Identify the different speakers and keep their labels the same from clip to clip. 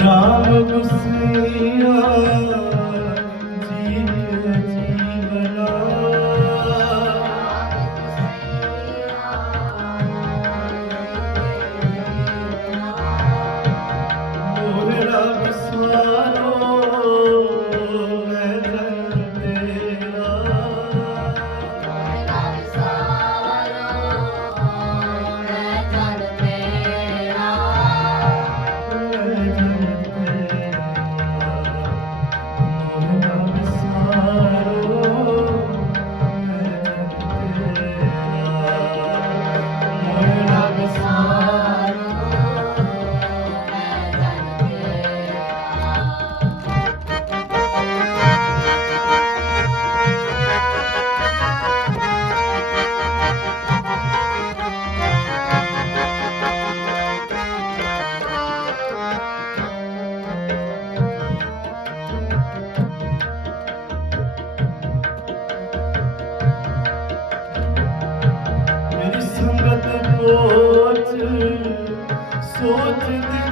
Speaker 1: ਰਾਮ ਗੁਸਿਆ सोचते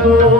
Speaker 1: Señor.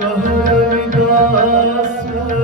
Speaker 1: ਕਹ ਰਵਿਦਾਸ